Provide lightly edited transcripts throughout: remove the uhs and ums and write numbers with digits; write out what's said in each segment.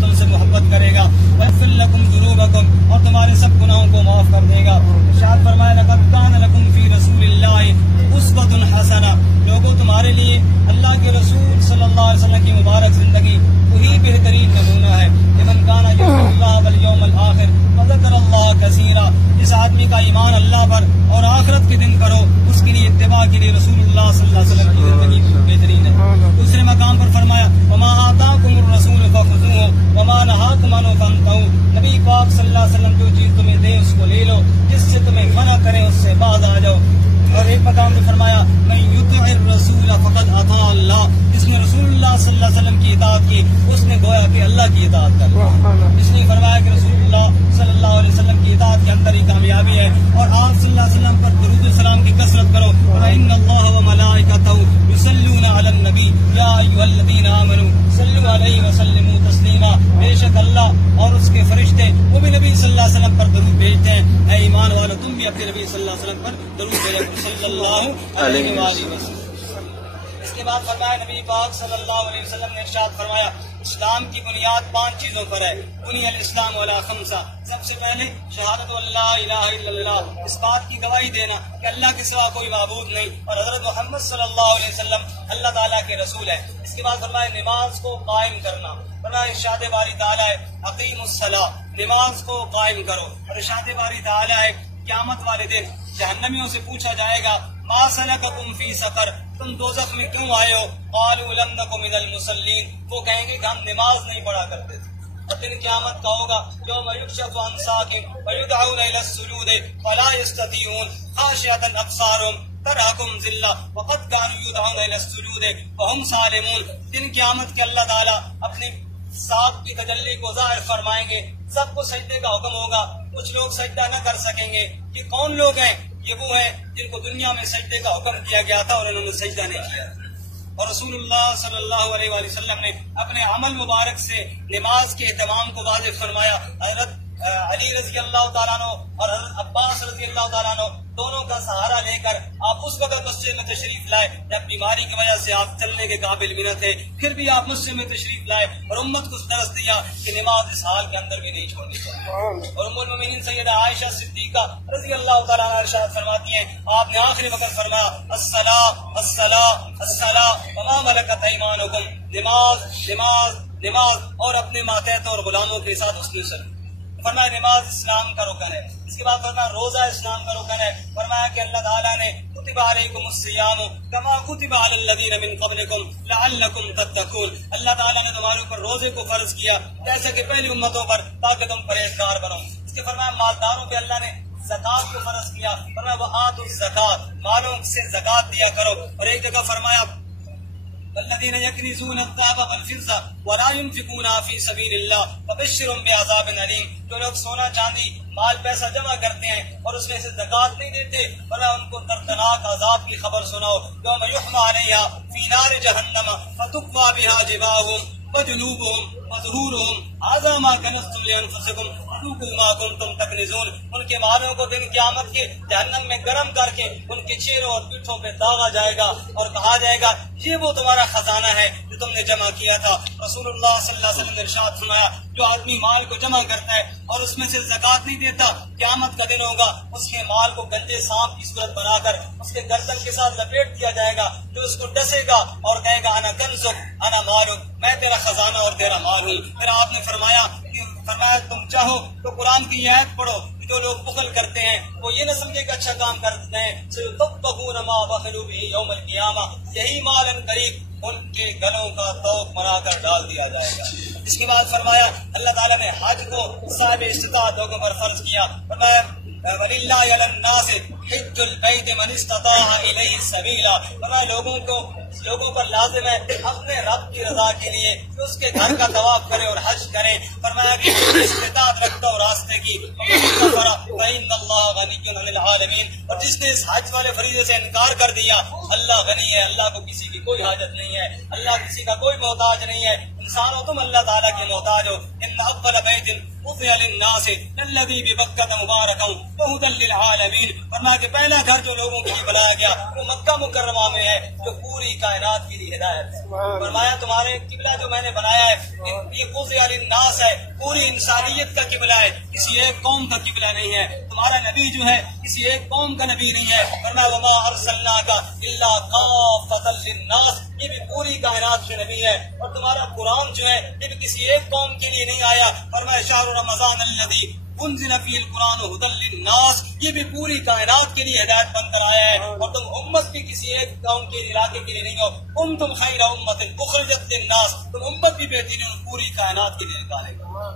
تم سے محبت کرے گا، وَيَغْفِرْ لَكُمْ ذُنُوبَكُمْ اور تمہارے سب گناہوں کو معاف کر دے گا۔ ارشاد فرمایا لَقَدْ كَانَ لَكُمْ فِي رَسُولِ اللَّهِ أُسْوَةٌ حَسَنَةٌ، لوگوں تمہارے لیے اللہ کے رسول صلی اللہ علیہ وسلم کی مبارک زندگی وہی بہترین نمونہ ہے۔ لمن كان يرجو الله واليوم الآخر وذكر الله كثيرا، جس آدمی کا ایمان اللہ پر اور آخرت کے دن پر ہو، اس کے لیے اتباع کے لیے رسول اللہ صلی اللہ علیہ وسلم کی زندگی بہترین ہے۔ دوسرے مقام پر فرمایا وما آتاكم الرسول فخذوه وما نهاكم عنه فانتهوا، نبی پاک صلی اللہ علیہ وسلم جو چیز تمہیں دے اس کو لے لو، جس سے تمہیں منع کریں اس سے باز آ جاؤ۔ اور ایک مقام میں فرمایا من یطع الرسول فقد اطاع اللہ، جس نے رسول اللہ صلی اللہ علیہ وسلم کی اطاعت کی اس نے گویا کہ اللہ کی اطاعت کر لی۔ اس نے فرمایا کہ رسول اللہ صلی اللہ علیہ وسلم کی اطاعت کے اندر ہی کامیابی ہے، اور آپ صلی اللہ علیہ وسلم پر درود السلام کی کثرت کرو۔ وَإِنَّ اللَّهَ وَمَلَائِكَتَهُ يُصَلُّونَ عَلَى النَّبِيِّ يَا أَيُّهَا الَّذِينَ آمَنُوا صَلُّوا عَلَيْهِ وَسَلِّمُوا تَسْلِيمًا، بے شک اللہ اور اس کے فرشتے وہ بھی نبی صلی اللہ علیہ وسلم پر درود بھیجتے ہیں۔ اے ایمان والو تم بھی اپنے نبی صلی اللہ علیہ وسلم پر درود بھیجو صلی اللہ علیہ وآلہ وسلم۔ اس کے بعد فرمایا نبی پاک صلی اللہ علیہ وسلم نے ارشاد فرمایا اسلام کی بنیاد 5 چیزوں پر ہے۔ بنی الاسلام علی 5، سب سے پہلے شہادت اللہ الہ الا اللہ، اس بات کی گواہی دینا کہ اللہ کے سوا کوئی معبود نہیں اور حضرت محمد صلی اللہ علیہ وسلم اللہ تعالیٰ کے رسول ہے۔ اس کے بعد فرمایا نماز کو قائم کرنا، فرمایا ارشاد باری تعالیٰ ہے اقیم الصلاۃ، نماز کو قائم کرو۔ اور ارشاد باری تعالیٰ ہے قیامت والے دن جہنمیوں سے پوچھا جائے گا ما سلککم فی سقر، تم دوزخ میں کیوں آئے ہو؟ قالوا لم نک من المصلین، وہ کہیں گے کہ ہم نماز نہیں پڑھا کرتے تھے۔ اور دن قیامت کا ہوگا یوم یکشف عن ساق ویدعون الی السجود فلا یستطیعون خاشعۃ ابصارهم ترہقم ذلہ وقد كانوا يدعون الی السجود وهم سالمون، دن قیامت کے اللہ تعالیٰ اپنی ساق کی تجلی کو ظاہر فرمائیں گے، سب کو سجدے کا حکم ہوگا، کچھ لوگ سجدہ نہ کر سکیں گے۔ یہ کون لوگ ہیں؟ یہ وہ ہیں جن کو دنیا میں سجدے کا حکم کیا گیا تھا اور انہوں نے سجدہ نہیں کیا۔ اور رسول اللہ صلی اللہ علیہ وآلہ وسلم نے اپنے عمل مبارک سے نماز کے اہتمام کو واضح فرمایا۔ حضرت علی رضی اللہ تعالیٰ عنہ اور حضرت عباس رضی اللہ تعالیٰ عنہ دونوں کا سہارا لے کر آپ اس وقت مسجد میں تشریف لائے جب بیماری کی وجہ سے آپ چلنے کے قابل بھی نہ تھے، پھر بھی آپ مسجد میں تشریف لائے اور امت کو درس دیا کہ نماز اس حال کے اندر بھی نہیں چھوڑنی چاہیے۔ اور ام المؤمنین سیدہ عائشہ صدیقہ رضی اللہ تعالیٰ عنہ ارشاد فرماتی ہیں آپ نے آخری وقت فرمایا الصلاۃ الصلاۃ الصلاۃ وما ملکت ایمانکم، نماز نماز نماز اور اپنے ماتحت اور غلاموں کے ساتھ حسن سلوک۔ فرمایا نماز اسلام کا رکن ہے۔ اس کے بعد فرمایا روزہ اسلام کا رکن ہے۔ فرمایا کہ اللہ تعالیٰ نے کتب علیکم الصیام کما کتب علی الذین من قبلکم لعلکم تتقون، اللہ تعالیٰ نے تمہارے اوپر روزے کو فرض کیا جیسا کہ پہلی امتوں پر تاکہ تم پرہیزگار بنو۔ اس کے فرمایا مالداروں پہ اللہ نے زکوٰۃ کو فرض کیا، فرمایا وآتوا الزکوٰۃ، مالوں سے زکوٰۃ دیا کرو۔ اور ایک جگہ فرمایا الذين يكنزون الذهب والفضة ولا ينفقونها في سبيل الله فبشرهم بعذاب أليم، جو لوگ سونا چاندی مال پیسہ جمع کرتے ہیں اور اس میں سے زکوٰۃ نہیں دیتے، بھلا ان کو دردناک عذاب کی خبر سناؤ۔ یوم یحمى عليها في نار جہنم فتكوى بها جباههم وجنوبهم وظهورهم هذا ما كنزتم لأنفسكم فذوقوا ما كنتم تكنزون، ان کے مالوں کو دن قیامت کے جہنم میں گرم کر کے ان کے چہروں اور پیٹھوں پہ داغا جائے گا اور کہا جائے گا یہ وہ تمہارا خزانہ ہے جو تم نے جمع کیا تھا۔ رسول اللہ صلی اللہ علیہ وسلم نے ارشاد فرمایا جو آدمی مال کو جمع کرتا ہے اور اس میں سے زکوٰۃ نہیں دیتا، قیامت کا دن ہوگا اس کے مال کو گندے سانپ کی صورت بنا کر اس کے گردن کے ساتھ لپیٹ دیا جائے گا، جو اس کو ڈسے گا اور کہے گا انا کنزک انا مالک، میں تیرا خزانہ اور تیرا مال ہوں۔ پھر آپ نے فرمایا تم چاہو تو قرآن کی یہ آیت پڑھو، جو لوگ بخل کرتے ہیں وہ یہ نہ سمجھے کہ اچھا کام کرتے ہیں، سَيُطَبَّقُونَ مَا بَخِلُوا بِهِ يَوْمَ الْقِيَامَةِ، یہی مال ان قریب ان کے گلوں کا طوق بنا کر ڈال دیا جائے گا۔ اس کے بعد فرمایا اللہ تعالیٰ نے حج کو صاحب استطاعت لوگوں پر فرض کیا، فرمایا وَلِلَّهِ عَلَى النَّاسِ حِجُّ الْبَيْتِ مَنِ اسْتَطَاعَ إِلَيْهِ سَبِيلًا، فرمایا لوگوں پر لازم ہے اپنے رب کی رضا کے لیے کہ اس کے گھر کا طواف کرے اور حج کرے۔ فرمایا کہ استطاعت رکھتا ہو راستے کی، فَإِنَّ اللَّهَ غَنِيٌّ عَنِ الْعَالَمِينَ، اور جس نے اس حج والے فریضے سے انکار کر دیا اللہ غنی ہے، اللہ کو کسی کی کوئی حاجت نہیں ہے، اللہ کسی کا کوئی محتاج نہیں ہے، انسانوں تم اللہ تعالیٰ کے محتاج ہو۔ ان اول بیت وضع للناس الذي ببکۃ مبارکا وہدی للعالمین، فرمایا کہ پہلا گھر جو لوگوں کے لیے بنایا گیا وہ مکہ مکرمہ میں ہے جو پوری کائنات کے لیے ہدایت ہے. فرمایا تمہارے قبلہ جو میں نے بنایا ہے یہ قضی للناس ہے، پوری انسانیت کا قبلہ ہے، کسی ایک قوم کا قبلہ نہیں ہے. تمہارا نبی جو ہے کسی ایک قوم کا نبی نہیں ہے. فرمایا وما ارسلناک الا کافۃ للناس، یہ بھی پوری کائنات کے نبی ہے. اور تمہارا قرآن جو ہے یہ بھی کسی ایک قوم کے لیے نہیں آیا. فرمایا شہر رمضان الذی انزل فیہ القرآن ھدی للناس، یہ بھی پوری کائنات کے لیے ہدایت بن کر آیا ہے. اور تم امت بھی کسی ایک قوم کے علاقے کے لیے نہیں ہو. کنتم خیر امۃ اخرجت للناس، تم امت بھی بہترین پوری کائنات کے لیے نکالے گا.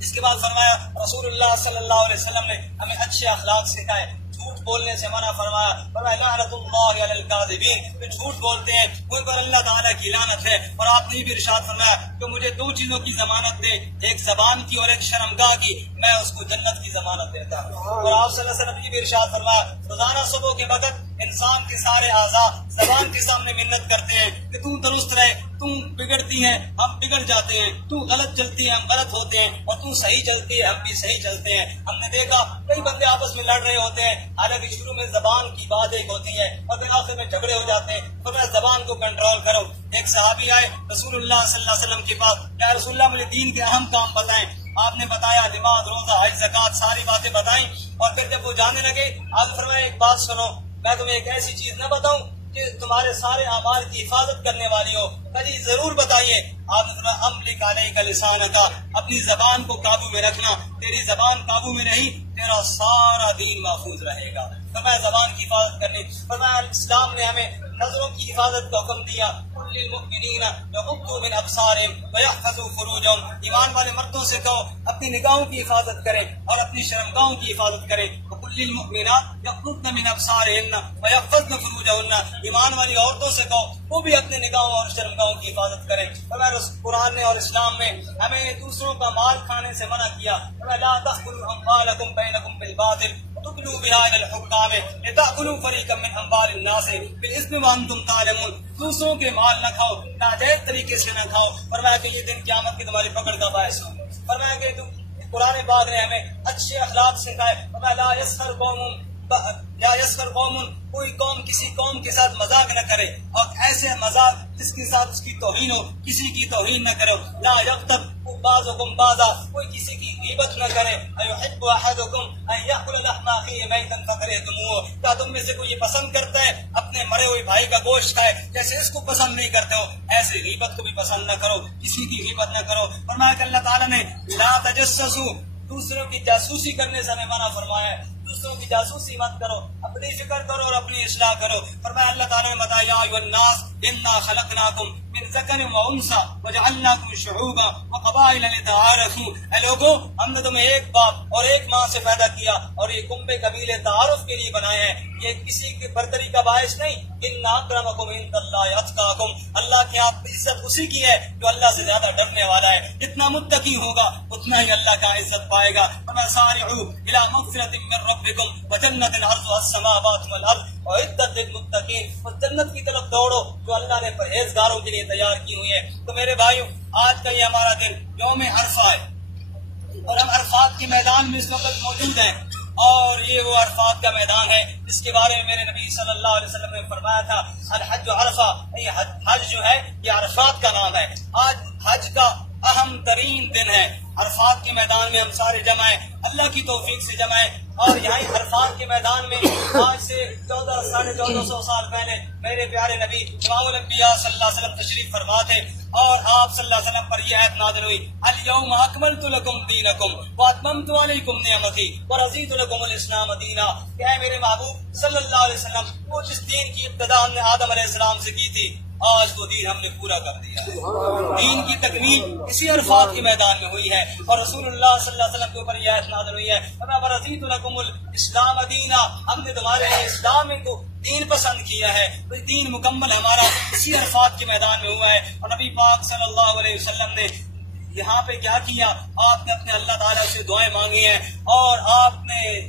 اس کے بعد فرمایا رسول اللہ صلی اللہ علیہ وسلم نے ہمیں اچھے اخلاق سکھائے، جھوٹ بولنے سے منع فرمایا. فرمایا لعنت اللہ علی الکاذبین، جو جھوٹ بولتے ہیں ان پر اللہ تعالیٰ کی لعنت ہے. اور آپ نے بھی ارشاد فرمایا کہ مجھے دو چیزوں کی ضمانت دے، ایک زبان کی اور ایک شرمگاہ کی، میں اس کو جنت کی ضمانت دیتا ہوں. اور آپ صلی اللہ علیہ وسلم نے بھی ارشاد فرمایا روزانہ صبح کے وقت انسان کے سارے اعضاء زبان کے سامنے منت کرتے ہیں کہ تو درست رہے، تم بگڑتی ہیں ہم بگڑ جاتے ہیں، تو غلط چلتی ہے ہم غلط ہوتے ہیں، اور تو صحیح چلتی ہے ہم بھی صحیح چلتے ہیں. ہم نے دیکھا کئی بندے آپس میں لڑ رہے ہوتے ہیں، حالانکہ شروع میں زبان کی بات ایک ہوتی ہے اور پھر آخر میں جھگڑے ہو جاتے ہیں. فرمایا زبان کو کنٹرول کرو. ایک صحابی آئے رسول اللہ صلی اللہ علیہ وسلم کے پاس، یا رسول اللہ مجھے دین کے اہم کام بتائیں. آپ نے بتایا نماز روزہ حج زکوٰۃ ساری باتیں بتائیں. اور پھر جب وہ جانے لگے آپ فرمایا ایک بات سنو، میں تمہیں ایک ایسی چیز نہ بتاؤں کہ تمہارے سارے اعمال کی حفاظت کرنے والی ہو؟ جی ضرور بتائیے. آپ نے فرمایا املک علیک لسانک، اپنی زبان کو قابو میں رکھنا، تیری زبان قابو میں رہی تیرا سارا دین محفوظ رہے گا. فرمایا زبان کی حفاظت کرنی. فرمایا اسلام نے ہمیں نظروں کی حفاظت کا حکم دیا. قل للمؤمنین یغضوا من ابصارہم ویحفظوا فروجہم، ایمان والے مردوں سے کہو اپنی نگاہوں کی حفاظت کریں اور اپنی شرمگاہوں کی حفاظت کریں. وقل للمؤمنات یغضضن من ابصارہن ویحفظن فروجہن، ایمان والی عورتوں سے کہو وہ بھی اپنے نگاہوں اور شرمگاہوں کی حفاظت کریں. فرمایا قرآن نے اور اسلام نے ہمیں دوسروں کا مال کھانے سے منع کیا. فرمایا لا تأکلوا اموالکم بینکم بالباطل وتدلوا بها الى الحکام لتأکلوا فریقا من اموال الناس بالإثم وانتم تعلمون، دوسروں کے مال نہ کھاؤ، ناجائز طریقے سے نہ کھاؤ. فرمایا کہ یہ دن قیامت کی تمہاری پکڑ کا باعث ہو. فرمایا کہ قرآن پاک نے ہمیں اچھے اخلاق سکھائے. فرمایا لا یسخر قوم، کوئی قوم کسی قوم کے ساتھ مذاق نہ کرے، اور ایسے مذاق جس کے ساتھ اس کی توہین ہو، کسی کی توہین نہ کرو. لا یغتب بعضکم بعضا، کوئی کسی کی غیبت نہ کرے. ایحب احدکم ان یاکل لحم اخیہ میتا فکرہتموہ، کیا تم میں سے کوئی یہ پسند کرتا ہے اپنے مرے ہوئے بھائی کا گوشت کھائے جیسے اس کو پسند نہیں کرتے ہو؟ ایسے غیبت کو بھی پسند نہ کرو، کسی کی غیبت نہ کرو. فرمایا کہ اللہ تعالیٰ نے لا تجسسوا، دوسروں کی جاسوسی کرنے سے ہمیں منع فرمایا ہے. دوسروں کی جاسوسی مت کرو، اپنی فکر کرو اور اپنی اصلاح کرو. فرمایا اللہ تعالیٰ نے بتایا یا ایھا الناس انا خلقناکم من ذکر وانثی وجعلناکم شعوبا وقبائل لتعارفوا، اے لوگو ہم نے تمہیں ایک باپ اور ایک ماں سے پیدا کیا اور یہ کنبے قبیلے تعارف کے لیے بنائے ہیں، یہ کسی کی برتری کا باعث نہیں. ان اکرمکم عند اللہ اتقاکم، اللہ کے یہاں عزت اسی کی ہے جو اللہ سے زیادہ ڈرنے والا ہے. جتنا متقی ہوگا اتنا ہی اللہ کا عزت پائے گا. فرمایا سارعوا الی مغفرۃ من ربکم وجنۃ عرضها السماوات والارض اعدت للمتقین، اس جنت کی طرف دوڑو جو اللہ نے پرہیزگاروں کے لیے تیار کی ہوئی ہے. تو میرے بھائیوں آج کا یہ ہمارا دن یوم عرفہ ہے اور ہم عرفات کے میدان میں اس وقت موجود ہیں. اور یہ وہ عرفات کا میدان ہے جس کے بارے میں میرے نبی صلی اللہ علیہ وسلم نے فرمایا تھا الحج عرفہ، یہ حج جو ہے یہ عرفات کا نام ہے. آج حج کا اہم ترین دن ہے. عرفات کے میدان میں ہم سارے جمع ہیں، اللہ کی توفیق سے جمع ہیں. اور یہاں عرفات کے میدان میں آج سے 1400 سال پہلے میرے پیارے نبی امام الانبیاء صلی اللہ علیہ وسلم تشریف فرما تھے، اور آپ صلی اللہ علیہ وسلم پر یہ آیت نازل ہوئی الیوم اکملت لکم دینکم واتممت علیکم نعمتی ورضیت لکم الاسلام دینا، کہ اے میرے محبوب صلی اللہ علیہ وسلم وہ جس دین کی ابتدا ہم نے آدم علیہ السلام سے کی تھی آج وہ دین ہم نے پورا کر دیا ہے. دین کی تکمیل اسی عرفات کے میدان میں ہوئی ہے، اور رسول اللہ صلی اللہ علیہ وسلم کے اوپر یہ آیت نازل ہوئی ہے ورضیت لکم الاسلام دینا، ہم نے تمہارے اسلام کو دین پسند کیا ہے. تو دین مکمل ہمارا اسی عرفات کے میدان میں ہوا ہے. اور نبی پاک صلی اللہ علیہ وسلم نے یہاں پہ کیا کیا، آپ نے اپنے اللہ تعالیٰ سے دعائیں مانگی ہیں، اور آپ نے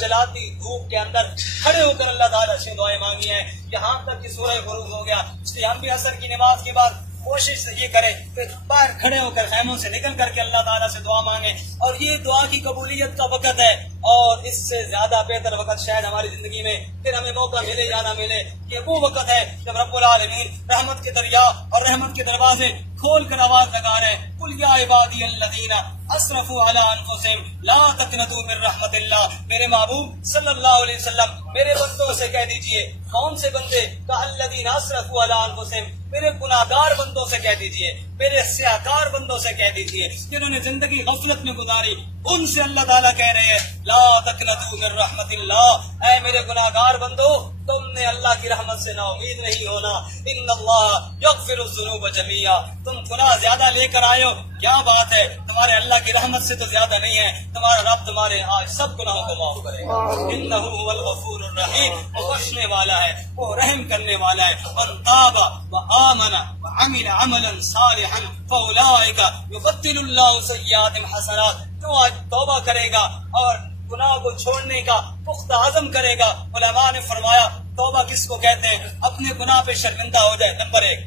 جلاتی دھوپ کے اندر کھڑے ہو کر اللہ تعالیٰ سے دعائیں مانگی ہیں، یہاں تک کہ سورہ غروب ہو گیا. اس لیے ہم بھی عصر کی نماز کے بعد کوشش یہ کریں کہ باہر کھڑے ہو کر خیموں سے نکل کر کے اللہ تعالیٰ سے دعا مانگیں، اور یہ دعا کی قبولیت کا وقت ہے، اور اس سے زیادہ بہتر وقت شاید ہماری زندگی میں پھر ہمیں موقع ملے یا نہ ملے، کہ وہ وقت ہے جب رب العالمین رحمت کے دریا اور رحمت کے دروازے کھول کر آواز لگا رہے ہیں، قل یا عبادی الذین اسرفوا علی انفسہم لا تقنطوا من رحمت اللہ۔ میرے محبوب صلی اللہ علیہ وسلم میرے بندوں سے کہہ دیجئے، کون سے بندے؟ کہ الذین اسرفوا علی انفسہم، میرے گناہگار بندوں سے کہہ دیجئے، میرے سیاہکار بندوں سے کہہ دیجئے، جنہوں نے زندگی غفلت میں گزاری، ان سے اللہ تعالیٰ کہہ رہے ہیں لا تقنطوا من رحمت اللہ، اے میرے گناہگار بندو تم نے اللہ کی رحمت سے نا امید نہیں ہونا، ان اللہ یغفر الذنوب جميعا، تم گناہ زیادہ لے کر آئے ہو، کیا بات ہے، تمہارے اللہ کی رحمت سے تو زیادہ نہیں ہے، تمہارا رب تمہارے سب گناہوں کو معاف کرے گا، انہ هو الغفور الرحیم، وہ بخشنے والا ہے، وہ رحم کرنے والا ہے، من تاب وآمن وعمل عملا صالحا فاولئک یبدل اللہ سیئاتہم حسنات، جو آج توبہ کرے گا اور گناہ کو چھوڑنے کا پختہ عزم کرے گا، علماء نے فرمایا توبہ کس کو کہتے ہیں؟ اپنے گناہ پہ شرمندہ ہو جائے، نمبر ایک،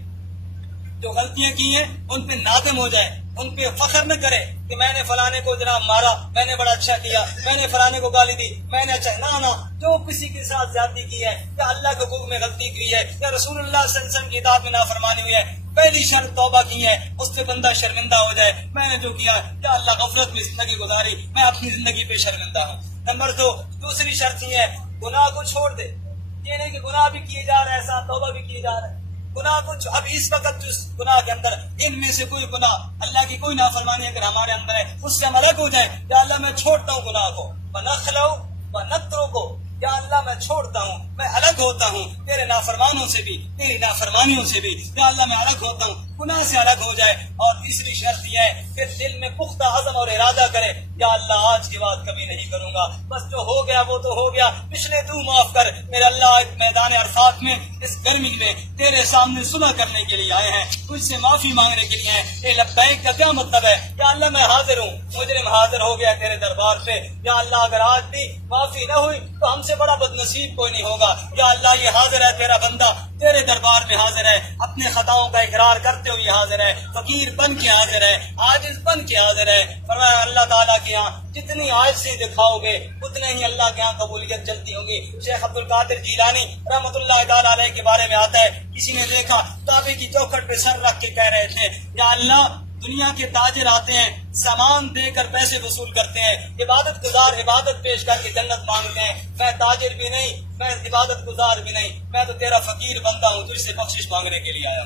جو غلطیاں کی ہیں ان پہ نادم ہو جائے، ان پہ فخر نہ کرے کہ میں نے فلانے کو جناب مارا، میں نے بڑا اچھا کیا، میں نے فلانے کو گالی دی، میں نے اچھا، نہ جو کسی کے ساتھ زیادتی کی ہے یا اللہ کے حکم میں غلطی کی ہے یا رسول اللہ صلی اللہ علیہ وسلم کی اطاعت میں نافرمانی ہوئی ہے، پہلی شرط توبہ کی ہے، اس سے بندہ شرمندہ ہو جائے، میں نے جو کیا یا اللہ غفلت میں زندگی گزاری، میں اپنی زندگی پہ شرمندہ ہوں۔ نمبر دو، دوسری شرط یہ ہے گناہ کو چھوڑ دے، یہ نہیں کہ گناہ بھی کیے جا رہا ہے ساتھ توبہ بھی کیے جا رہا ہے، گناہ کو اب اس وقت جو گناہ کے اندر ان میں سے کوئی گناہ اللہ کی کوئی نافرمانی اگر ہمارے اندر ہے اس سے ہم الگ ہو جائیں، یا اللہ میں چھوڑتا ہوں گناہ کو، وَنَخْلَوْ وَنَتْرُكُ، یا اللہ میں چھوڑتا ہوں، میں الگ ہوتا ہوں تیرے نافرمانوں سے بھی، تیری نافرمانیوں سے بھی، یا اللہ میں الگ ہوتا ہوں، گناہ سے الگ ہو جائے۔ اور تیسری شرط یہ ہے کہ دل میں پختہ عزم اور ارادہ کرے، یا اللہ آج کی بات کبھی نہیں کروں گا، بس جو ہو گیا وہ تو ہو گیا، پچھلے تو معاف کر، میرے اللہ ایک میدان عرفات میں اس گرمی میں تیرے سامنے صلح کرنے کے لیے آئے ہیں، تجھ سے معافی مانگنے کے لیے ہیں، اے لبیک کا کیا مطلب ہے؟ یا اللہ میں حاضر ہوں، مجرم حاضر ہو گیا تیرے دربار پہ، یا اللہ اگر آج بھی معافی نہ ہوئی تو ہم سے بڑا بد نصیب کوئی نہیں ہوگا، یا اللہ یہ حاضر ہے تیرا بندہ، تیرے دربار میں حاضر ہے، اپنے خطاؤں کا اقرار کرتے ہوئے حاضر ہے، فقیر بن کے حاضر ہے، عاجز بن کے حاضر ہے۔ فرمایا اللہ تعالیٰ کے ہاں جتنی عاجزی دکھاؤ گے اتنے ہی اللہ کے ہاں قبولیت چلتی ہوگی۔ شیخ عبد القادر جیلانی رحمۃ اللہ تعالیٰ علیہ کے بارے میں آتا ہے، کسی نے دیکھا کعبے کی چوکھٹ پہ سر رکھ کے کہہ رہے تھے، یا اللہ دنیا کے تاجر آتے ہیں، سامان دے کر پیسے وصول کرتے ہیں، عبادت گزار عبادت پیش کر کے جنت مانگتے ہیں، میں تاجر بھی نہیں، میں عبادت گزار بھی نہیں، میں تو تیرا فقیر بندہ ہوں، تجھ سے بخشش مانگنے کے لیے آیا۔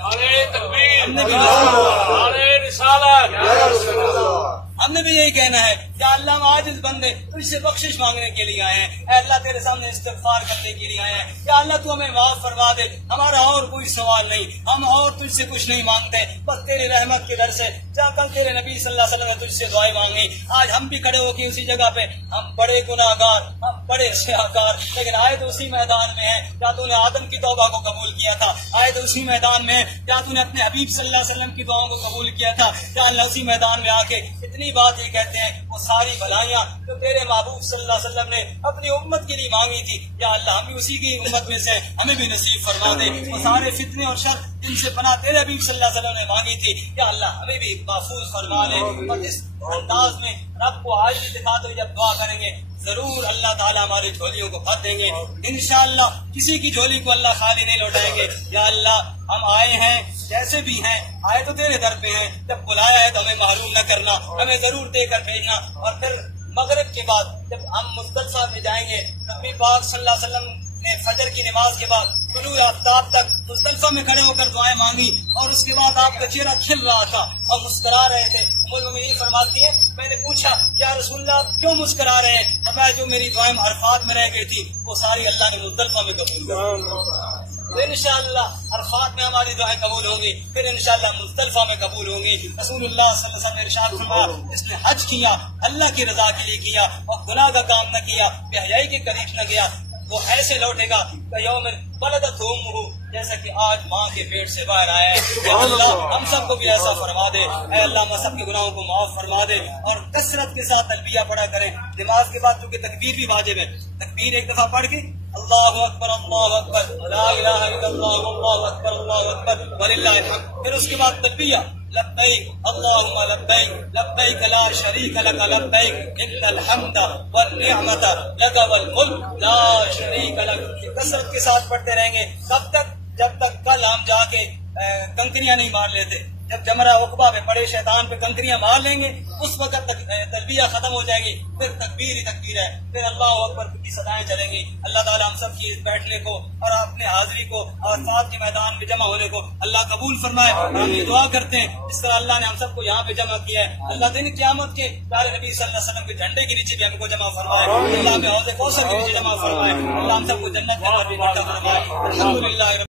ہم نے بھی یہی کہنا ہے، یا اللہ ہم عاجز بندے تجھ سے بخشش مانگنے کے لیے آئے ہیں، اے اللہ تیرے سامنے استغفار کرنے کے لیے آئے ہیں، یا اللہ تو ہمیں معاف فرما دے، ہمارا اور کوئی سوال نہیں، ہم اور تجھ سے کچھ نہیں مانگتے، بس تیری رحمت کے گھر سے جا کر تیرے نبی صلی اللہ علیہ وسلم نے تجھ سے دعائیں مانگی۔ آج ہم بھی کھڑے ہو کے اسی جگہ پہ، ہم بڑے گناہگار، ہم بڑے سیاہکار، لیکن آئے تو اسی میدان میں ہیں، یا تو نے آدم کی توبہ کو قبول کیا تھا، آئے تو اسی میدان میں، یا تو نے اپنے حبیب صلی اللہ علیہ وسلم کی دعاؤں کو قبول کیا تھا، یا اللہ اسی میدان میں آ کے اتنی بات یہ کہتے ہیں وہ ساری بھلائیاں جو تیرے محبوب صلی اللہ علیہ وسلم نے اپنی امت کے لیے مانگی تھی، یا اللہ ہم بھی اسی کی امت میں سے، ہمیں بھی نصیب فرما دے، وہ سارے فتنے اور شر جن سے پناہ تیرے حبیب صلی اللہ علیہ وسلم نے مانگی تھی، یا اللہ ہمیں بھی محفوظ فرما لے۔ اور اس انداز میں رب کو آج بھی دکھاتے ہوئے جب دعا کریں گے ضرور اللہ تعالیٰ ہماری جھولیوں کو بھر دیں گے انشاءاللہ، کسی کی جھولی کو اللہ خالی نہیں لوٹائیں گے۔ یا اللہ ہم آئے ہیں جیسے بھی ہیں، آئے تو تیرے در پہ ہیں، جب بلایا ہے تو ہمیں محروم نہ کرنا، ہمیں ضرور دے کر بھیجنا۔ اور پھر مغرب کے بعد جب ہم مزدلفہ میں جائیں گے، نبی پاک صلی اللہ علیہ وسلم نے فجر کی نماز کے بعد طلوع آفتاب تک مزدلفہ میں کھڑے ہو کر دعائیں مانگی، اور اس کے بعد آپ کا چہرہ کھل رہا تھا اور مسکرا رہے تھے۔ ام المؤمنین فرماتی ہیں میں نے پوچھا یا رسول اللہ کیوں مسکرا رہے ہیں؟ فرمایا جو میری دعائیں عرفات میں رہ گئی تھی وہ ساری اللہ نے مزدلفہ میں قبول کر، انشاءاللہ عرفات میں ہماری دعائیں قبول ہوں گی، پھر انشاءاللہ مزدلفہ میں قبول ہوں گی۔ رسول اللہ صلی اللہ علیہ وسلم نے ارشاد فرمایا جس نے حج کیا اللہ کی رضا کے لیے کیا اور گناہ کا کام نہ کیا، بے حیائی کے قریب نہ گیا، وہ ایسے لوٹے گا کہ یوم ولدت امہ، جیسا کہ آج ماں کے پیٹ سے باہر آیا ہے۔ اے اللہ ہم سب کو بھی ایسا فرما دے، اے اللہ ہم سب کے گناہوں کو معاف فرما دے، اور کثرت کے ساتھ تلبیہ پڑھا کریں۔ نماز کے بعد چونکہ تکبیر بھی واجب ہے، تکبیر ایک دفعہ پڑھ کے اللہ اکبر لا الہ الا اللہ واللہ اکبر وللہ الحمد. پھر اس کے بعد تلبیہ لبیک اللہم لبیک لبیک لا شریک لک لبیک ان الحمد والنعمت لک والملک لا شریک لک. کثرت کے ساتھ پڑھتے رہیں گے تب تک جب تک کل ہم جا کے کنکریاں نہیں مار لیتے. جب جمرہ عقبہ میں بڑے شیطان پہ کنکریاں مار لیں گے اس وقت تک تلبیہ ختم ہو جائے گی. پھر تکبیر ہی تکبیر ہے. پھر اللہ اکبر کی صدائیں چلیں گی. اللہ تعالیٰ ہم سب کی بیٹھنے کو اور اپنے حاضری کو اور ساتھ کے میدان میں جمع ہونے کو اللہ قبول فرمائے. ہم یہ دعا کرتے ہیں جس طرح اللہ نے ہم سب کو یہاں پہ جمع کیا ہے اللہ دن قیامت کے پیارے نبی صلی اللہ علیہ وسلم کے جھنڈے کے نیچے بھی ہم کو جمع فرمائے. اللہ ہمیں حوض کوثر کے نیچے جمع فرمائے. اللہ ہم سب کو جنت میں فرمائے. الحمدللہ.